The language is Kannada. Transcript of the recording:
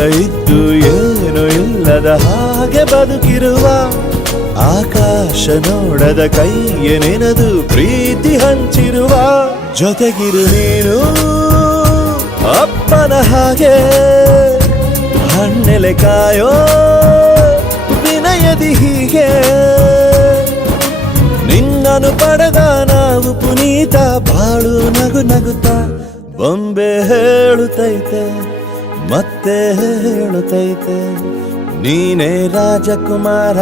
ಇದ್ದು ಏನು ಇಲ್ಲದ ಹಾಗೆ ಬದುಕಿರುವ ಆಕಾಶ ನೋಡದ ಕೈಯ ನೆನೆದು ಪ್ರೀತಿ ಹಂಚಿರುವ ಜೊತೆಗಿರು ನೀನು ಅಪ್ಪನ ಹಾಗೆ ಹಣ್ಣೆಲೆ ಕಾಯೋ ವಿನಯದಿ ಹೀಗೆ ನಿನ್ನನು ಪಡೆದ ನಾವು ಪುನೀತ ಬಾಳು ನಗು ನಗುತ್ತಾ ಬೊಂಬೆ ಹೇಳುತ್ತೈತೆ ಮತ್ತೆ ಹೇಳುತ್ತೈತೆ ನೀನೇ ರಾಜಕುಮಾರ.